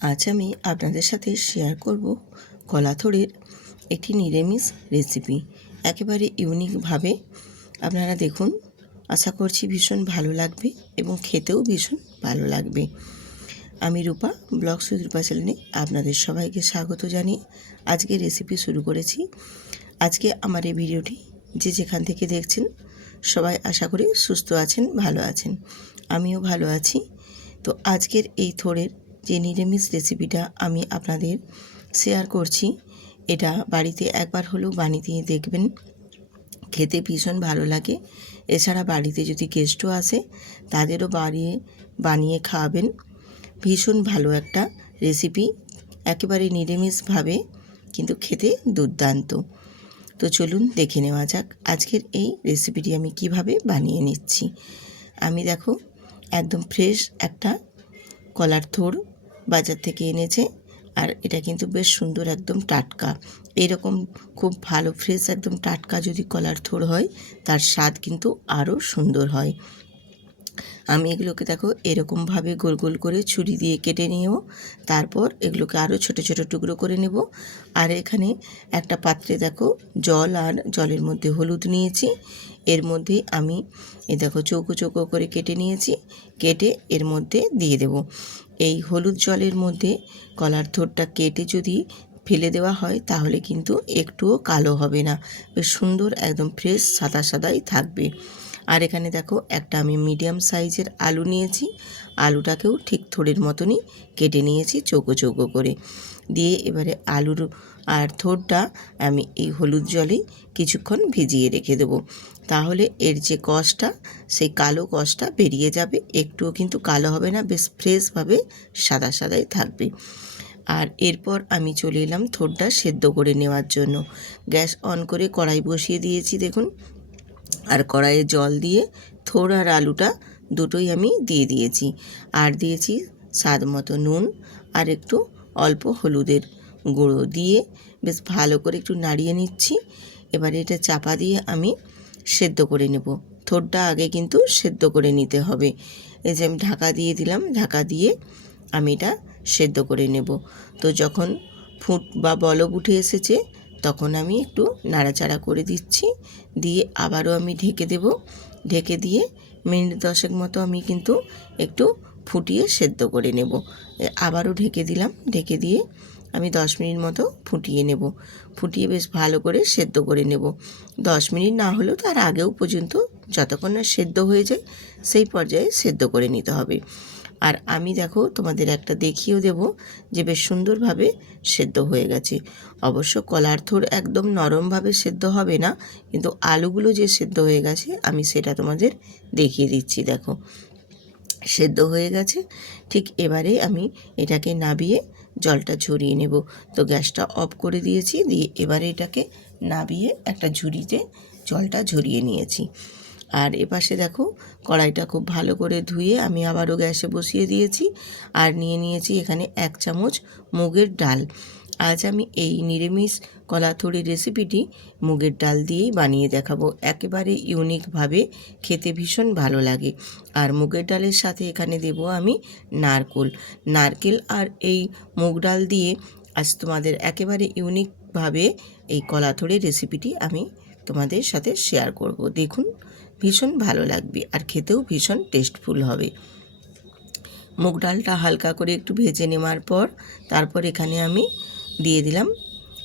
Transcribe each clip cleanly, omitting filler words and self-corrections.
আজ আমি আপনাদের সাথে শেয়ার করব কলা থোড়ের একটি নিরামিষ রেসিপি, একেবারে ইউনিকভাবে। আপনারা দেখুন, আশা করছি ভীষণ ভালো লাগবে এবং খেতেও ভীষণ ভালো লাগবে। আমি রূপা, ব্লগস উইথ রূপা চ্যানেলে আপনাদের সবাইকে স্বাগত জানিয়ে আজকে রেসিপি শুরু করেছি। আজকে আমার এই ভিডিওটি যে যেখান থেকে দেখছেন সবাই আশা করি সুস্থ আছেন, ভালো আছেন। আমিও ভালো আছি। তো আজকের এই থোড়ের যে নিরামিষ রেসিপিটা আমি আপনাদের শেয়ার করছি, এটা বাড়িতে একবার হলেও বানিয়ে দেখবেন, খেতে ভীষণ ভালো লাগে। এছাড়া বাড়িতে যদি গেস্টও আসে তাদেরও বানিয়ে খাওয়াবেন। ভীষণ ভালো একটা রেসিপি, একেবারে নিরামিষভাবে, কিন্তু খেতে দুর্দান্ত। তো চলুন দেখে নেওয়া যাক আজকের এই রেসিপিটি আমি কিভাবে বানিয়ে নিচ্ছি। আমি দেখো একদম ফ্রেশ একটা কলার থোড় বাজার থেকে এনেছে, আর এটা কিন্তু বেশ সুন্দর, একদম টাটকা। এরকম খুব ভালো ফ্রেশ একদম টাটকা যদি কলার থোড় হয় তার স্বাদ কিন্তু আরও সুন্দর হয়। আমি এগুলোকে দেখো এরকমভাবে গোল গোল করে ছুরি দিয়ে কেটে নিয়েও তারপর এগুলোকে আরও ছোট ছোট টুকরো করে নেব। আর এখানে একটা পাত্রে দেখো জল আর জলের মধ্যে হলুদ নিয়েছি। এর মধ্যে আমি দেখো চৌকো চৌকো করে কেটে নিয়েছি, কেটে এর মধ্যে দিয়ে দেব। এই হলুদ জলের মধ্যে কলার থোড়টা কেটে যদি ফেলে দেওয়া হয় তাহলে কিন্তু একটুও কালো হবে না, বেশ সুন্দর একদম ফ্রেশ সাদা সাদাই থাকবে। আর এখানে দেখো একটা আমি মিডিয়াম সাইজের আলু নিয়েছি, আলুটাকেও ঠিক থোড়ের মতনই কেটে নিয়েছি চৌকো চৌকো করে। দিয়ে এবারে আলুর আর থোড়টা আমি এই হলুদ জলে কিছুক্ষণ ভিজিয়ে রেখে দেবো, তাহলে এর যে কষটা, সেই কালো কষটা বেরিয়ে যাবে, একটুও কিন্তু কালো হবে না, বেশ ফ্রেশভাবে সাদা সাদাই থাকবে। আর এরপর আমি চলে এলাম থোড়টা সেদ্ধ করে নেওয়ার জন্য। গ্যাস অন করে কড়াই বসিয়ে দিয়েছি দেখুন, আর কড়াইয়ে জল দিয়ে থোড় আর আলুটা দুটোই আমি দিয়ে দিয়েছি, আর দিয়েছি স্বাদ মতো নুন আর একটু অল্প হলুদের গুঁড়ো দিয়ে বেশ ভালো করে একটু নাড়িয়ে নিচ্ছি। এবারে এটা চাপা দিয়ে আমি সেদ্ধ করে নেব। থোড়টা আগে কিন্তু সেদ্ধ করে নিতে হবে। এই যে আমি ঢাকা দিয়ে দিলাম, ঢাকা দিয়ে আমি এটা সেদ্ধ করে নেব। তো যখন ফুট বা বলক উঠে এসেছে তখন আমি একটু নাড়াচাড়া করে দিচ্ছি, দিয়ে আবারও আমি ঢেকে দেব। ঢেকে দিয়ে মিনিট 10 মতো আমি কিন্তু একটু ফুটিয়ে সেদ্ধ করে নেব। আবারও ঢেকে দিলাম, ঢেকে দিয়ে আমি 10 মিনিট মতো ফুটিয়ে নেব। ফুটিয়ে বেশ ভালো করে সেদ্ধ করে নেব। 10 মিনিট না হলেও তার আগেও পর্যন্ত, যতক্ষণ না সেদ্ধ হয়ে যায় সেই পর্যায়ে সেদ্ধ করে নিতে হবে। আর আমি দেখো তোমাদের একটা দেখিয়েও দেব যে বেশ সুন্দরভাবে সেদ্ধ হয়ে গেছে। অবশ্য কলার থোড় একদম নরমভাবে সেদ্ধ হবে না, কিন্তু আলুগুলো যে সেদ্ধ হয়ে গেছে আমি সেটা তোমাদের দেখিয়ে দিচ্ছি। দেখো সেদ্ধ হয়ে গেছে। ঠিক এবারে আমি এটাকে নাবিয়ে জলটা ঝরিয়ে নেব। তো গ্যাসটা অফ করে দিয়েছি, দিয়ে এবারে এটাকে নাবিয়ে একটা ঝুড়িতে জলটা ঝরিয়ে নিয়েছি। আর এপাশে দেখো কড়াইটা খুব ভালো করে ধুয়ে আমি আবারও গ্যাসে বসিয়ে দিয়েছি, আর নিয়ে নিয়েছি এখানে 1 চামচ মুগের ডাল। আজ আমি এই নিরামিষ কলা থোড়ের রেসিপিটি মুগের ডাল দিয়েই বানিয়ে দেখাবো, একেবারে ইউনিকভাবে, খেতে ভীষণ ভালো লাগে। আর মুগের ডালের সাথে এখানে দেব আমি নারকেল আর এই মুগ ডাল দিয়ে আজ তোমাদের একেবারে ইউনিকভাবে এই কলা থোড়ের রেসিপিটি আমি তোমাদের সাথে শেয়ার করব। দেখুন ভীষণ ভালো লাগবে আর খেতেও ভীষণ টেস্টফুল হবে। মুগ ডালটা হালকা করে একটু ভেজে নেওয়ার পর তারপর এখানে আমি দিয়ে দিলাম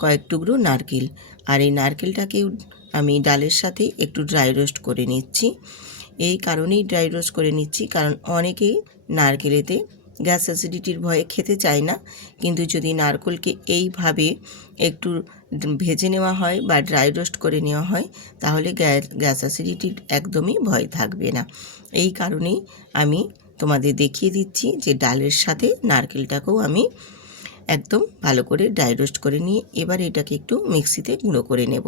কয়েক টুকরো নারকেল। আর এই নারকেলটাকেও আমি ডালের সাথে একটু ড্রাই রোস্ট করে নিচ্ছি। এই কারণেই ড্রাই রোস্ট করে নিচ্ছি, কারণ অনেকেই নারকেলেতে গ্যাস অ্যাসিডিটির ভয়ে খেতে চায় না, কিন্তু যদি নারকেলকে এইভাবে একটু ভেজে নেওয়া হয় বা ড্রাই রোস্ট করে নেওয়া হয় তাহলে গ্যাস অ্যাসিডিটির একদমই ভয় থাকবে না। এই কারণেই আমি তোমাদের দেখিয়ে দিচ্ছি যে ডালের সাথে নারকেলটাকেও আমি একদম ভালো করে ড্রাই রোস্ট করে নিয়ে এবার এটাকে একটু মিক্সিতে গুঁড়ো করে নেব।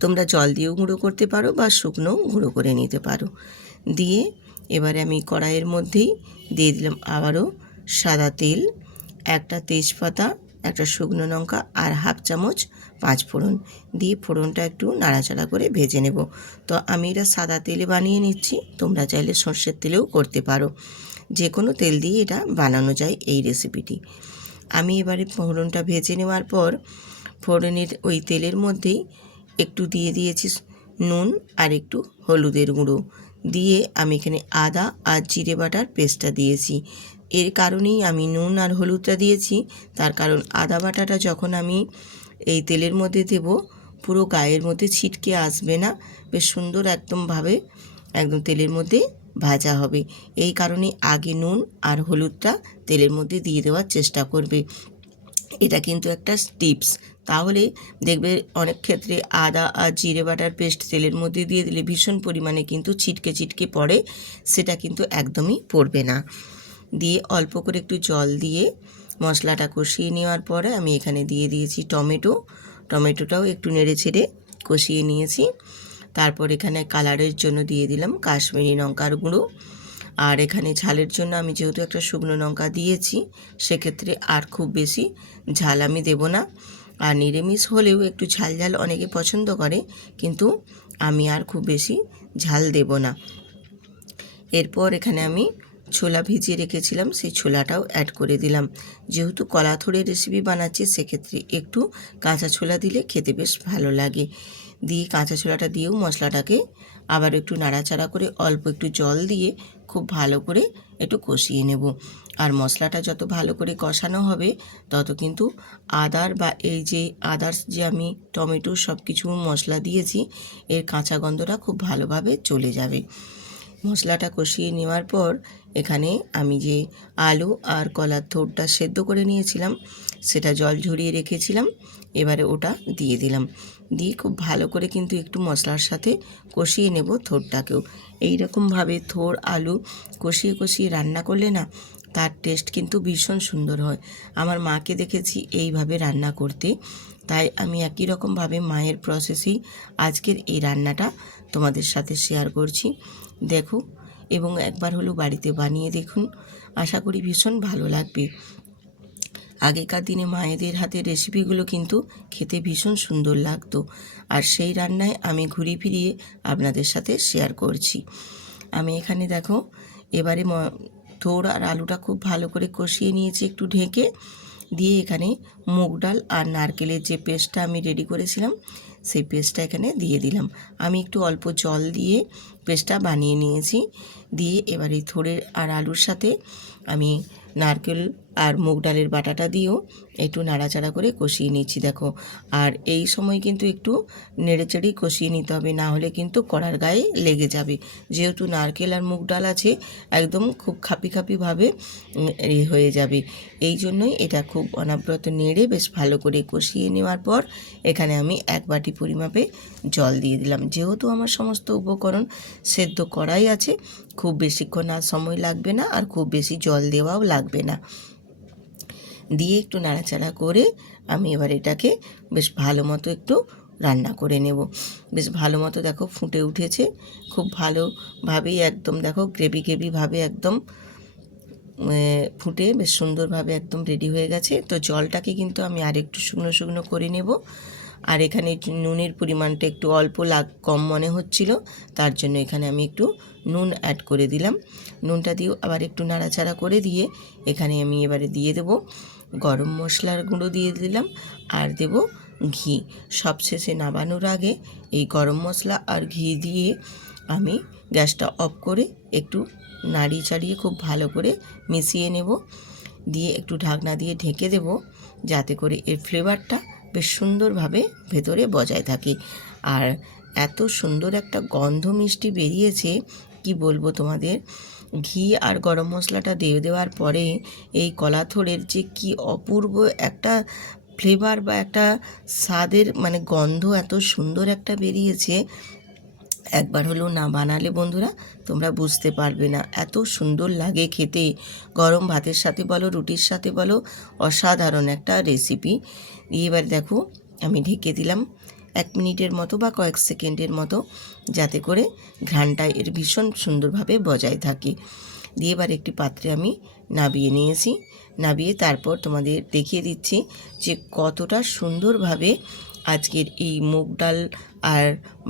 তোমরা জল দিয়েও গুঁড়ো করতে পারো বা শুকনো গুঁড়ো করে নিতে পারো। দিয়ে এবারে আমি কড়াইয়ের মধ্যেই দিয়ে দিলাম আবারও সাদা তেল, একটা তেজপাতা, একটা শুকনো লঙ্কা আর 1/2 চামচ 5 ফোড়ন দিয়ে ফোড়নটা একটু নাড়াচাড়া করে ভেজে নেব। তো আমি এটা সাদা তেলে বানিয়ে নিচ্ছি, তোমরা চাইলে সর্ষের তেলেও করতে পারো। যে কোনো তেল দিয়ে এটা বানানো যায় এই রেসিপিটি। আমি এবারে ফোড়নটা ভেজে নেওয়ার পর ফোড়নের ওই তেলের মধ্যেই একটু দিয়ে দিয়েছি নুন আর একটু হলুদের গুঁড়ো দিয়ে আমি এখানে আদা আর জিরে বাটার পেস্টটা দিয়েছি। এর কারণেই আমি নুন আর হলুদটা দিয়েছি, তার কারণ আদা বাটাটা যখন আমি এই তেলের মধ্যে দেব পুরো গায়ের মধ্যে ছিটকে আসবে না, বেশ সুন্দর একদমভাবে একদম তেলের মধ্যে ভাজা হবে। এই কারণে আগে নুন আর হলুদটা তেলের মধ্যে দিয়ে দেওয়ার চেষ্টা করবে। এটা কিন্তু একটা টিপস, তাহলে দেখবে অনেক ক্ষেত্রে আদা আর জিরে বাটার পেস্ট তেলের মধ্যে দিয়ে দিলে ভীষণ পরিমাণে কিন্তু ছিটকে ছিটকে পড়ে, সেটা কিন্তু একদমই পড়বে না। দিয়ে অল্প করে একটু জল দিয়ে মশলাটা কষিয়ে নেওয়ার পরে আমি এখানে দিয়ে দিয়েছি টমেটোটাও একটু নেড়ে ছেড়ে কষিয়ে নিয়েছি। তারপর এখানে কালারের জন্য দিয়ে দিলাম কাশ্মীরি লঙ্কার গুঁড়ো, আর এখানে ঝালের জন্য আমি যেহেতু একটা শুকনো লঙ্কা দিয়েছি সেক্ষেত্রে আর খুব বেশি ঝাল আমি দেব না। আর নিরামিষ হলেও একটু ঝাল ঝাল অনেকে পছন্দ করে, কিন্তু আমি আর খুব বেশি ঝাল দেব না। এরপর এখানে আমি ছোলা ভিজিয়ে রেখেছিলাম, সেই ছোলাটাও অ্যাড করে দিলাম। যেহেতু কলা থোড়ের রেসিপি বানাচ্ছি সেক্ষেত্রে একটু কাঁচা ছোলা দিলে খেতে বেশ ভালো লাগে। দিয়ে কাঁচা ছোলাটা দিয়েও মশলাটাকে আবার একটু নাড়াচাড়া করে অল্প একটু জল দিয়ে খুব ভালো করে একটু কষিয়ে নেব। আর মশলাটা যত ভালো করে কষানো হবে তত কিন্তু আদার বা এই যে আদার্স যে আমি টমেটো সব কিছু মশলা দিয়েছি এর কাঁচা গন্ধটা খুব ভালোভাবে চলে যাবে। মশলাটা কষিয়ে নেওয়ার পর এখানে আমি যে আলু আর কলার থোড়টা সেদ্ধ করে নিয়েছিলাম সেটা জল ঝরিয়ে রেখেছিলাম, এবারে ওটা দিয়ে দিলাম। দিয়ে খুব ভালো করে কিন্তু একটু মশলার সাথে কষিয়ে নেব থোড়টাকেও। এই রকমভাবে থোড় আলু কষিয়ে কষিয়ে রান্না করলে না তার টেস্ট কিন্তু ভীষণ সুন্দর হয়। আমার মাকে দেখেছি এইভাবে রান্না করতে, তাই আমি একই রকমভাবে মায়ের প্রসেসেই আজকের এই রান্নাটা তোমাদের সাথে শেয়ার করছি। দেখো এবং একবার হলো বাড়িতে বানিয়ে দেখুন, আশা করি ভীষণ ভালো লাগবে। আগেকার দিনে মায়েদের হাতের রেসিপিগুলো কিন্তু খেতে ভীষণ সুন্দর লাগতো, আর সেই রান্নায় আমি ঘুরিয়ে ফিরিয়ে আপনাদের সাথে শেয়ার করছি। আমি এখানে দেখো এবারে থোড় আর আলুটা খুব ভালো করে কষিয়ে নিয়েছি একটু ঢেকে, দিয়ে এখানে মুগ ডাল আর নারকেলের যে পেস্টটা আমি রেডি করেছিলাম সেই পেস্টটা এখানে দিয়ে দিলাম। আমি একটু অল্প জল দিয়ে পেস্টটা বানিয়ে নিয়েছি। দিয়ে এবার এই থোড়ের আর আলুর সাথে আমি নারকেল আর মুগ ডালের বাটাটা দিয়েও একটু নাড়াচাড়া করে কষিয়ে নিচ্ছি দেখো। আর এই সময় কিন্তু একটু নেড়েচেড়েই কষিয়ে নিতে হবে, না হলে কিন্তু কড়ার গায়ে লেগে যাবে। যেহেতু নারকেল আর মুগ ডাল আছে একদম খুব খাপি খাপিভাবে হয়ে যাবে, এই জন্যই এটা খুব অনবরত নেড়ে বেশ ভালো করে কষিয়ে নেওয়ার পর এখানে আমি 1 বাটি পরিমাপে জল দিয়ে দিলাম। যেহেতু আমার সমস্ত উপকরণ সেদ্ধ করাই আছে, খুব বেশিক্ষণ আর সময় লাগবে না আর খুব বেশি জল দেওয়াও লাগবে না। দিয়ে একটু নাড়াচাড়া করে আমি এবার এটাকে বেশ ভালো মতো একটু রান্না করে নেব। বেশ ভালো মতো দেখো ফুটে উঠেছে খুব ভালোভাবেই, একদম দেখো গ্রেভি গ্রেভিভাবে একদম ফুটে বেশ সুন্দরভাবে একদম রেডি হয়ে গেছে। তো জলটাকে কিন্তু আমি আর একটু শুকনো শুকনো করে নেব। আর এখানে নুনের পরিমাণটা একটু অল্প কম মনে হচ্ছিল, তার জন্য এখানে আমি একটু নুন অ্যাড করে দিলাম। নুনটা দিয়েও আবার একটু নাড়াচাড়া করে দিয়ে এখানে আমি এবারে দিয়ে দেব গরম মশলার গুঁড়ো দিয়ে দিলাম আর দেব ঘি। সবশেষে নামানোর আগে এই গরম মশলা আর ঘি দিয়ে আমি গ্যাসটা অফ করে একটু নাড়িয়ে চাড়িয়ে খুব ভালো করে মিশিয়ে নেব। দিয়ে একটু ঢাকনা দিয়ে ঢেকে দেব যাতে করে এর ফ্লেভারটা বেশ সুন্দরভাবে ভেতরে বজায় থাকে। আর এত সুন্দর একটা গন্ধ মিষ্টি বেরিয়েছে কি বলবো তোমাদের। ঘি আর গরম মশলাটা দিয়ে দেওয়ার পরে এই কলা থোড়ের যে কি অপূর্ব একটা ফ্লেভার বা একটা স্বাদের মানে গন্ধ এত সুন্দর একটা বেরিয়েছে, একবার হলেও না বানালে বন্ধুরা তোমরা বুঝতে পারবে না, এত সুন্দর লাগে খেতে। গরম ভাতের সাথে বলো রুটির সাথে বলো অসাধারণ একটা রেসিপি। এবার দেখো আমি ঢেকে দিলাম 1 মিনিটের মতো বা কয়েক সেকেন্ডের মতো, যাতে করে ঘ্রাণটা এর ভীষণ সুন্দরভাবে বজায় থাকে। দিয়ে এবার একটি পাত্রে আমি নাবিয়ে নিয়েছি। নাবিয়ে তারপর তোমাদের দেখিয়ে দিচ্ছি যে কতটা সুন্দরভাবে আজকের এই মুগ ডাল আর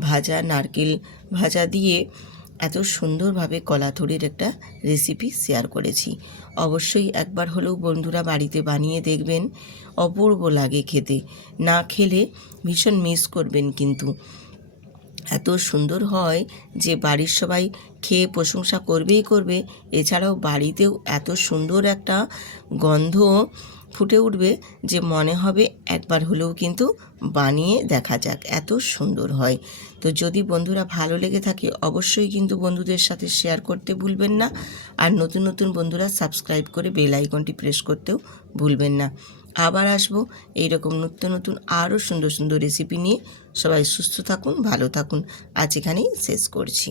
ভাজা নারকেল ভাজা দিয়ে এত সুন্দরভাবে কলাথুরির একটা রেসিপি শেয়ার করেছি। অবশ্যই একবার হলেও বন্ধুরা বাড়িতে বানিয়ে দেখবেন, অপূর্ব লাগে খেতে। না খেলে ভীষণ মিস করবেন কিন্তু। এত সুন্দর হয় যে বাড়ির সবাই খেয়ে প্রশংসা করবেই করবে। এছাড়াও বাড়িতেও এত সুন্দর একটা গন্ধ ফুটে উঠবে যে মনে হবে একবার হলেও কিন্তু বানিয়ে দেখা যাক, এত সুন্দর হয়। তো যদি বন্ধুরা ভালো লেগে থাকে অবশ্যই কিন্তু বন্ধুদের সাথে শেয়ার করতে ভুলবেন না। আর নতুন নতুন বন্ধুরা সাবস্ক্রাইব করে বেল আইকনটি প্রেস করতেও ভুলবেন না। আবার আসবো এইরকম নতুন নতুন আরও সুন্দর সুন্দর রেসিপি নিয়ে। সবাই সুস্থ থাকুন, ভালো থাকুন। আজ এখানেই শেষ করছি।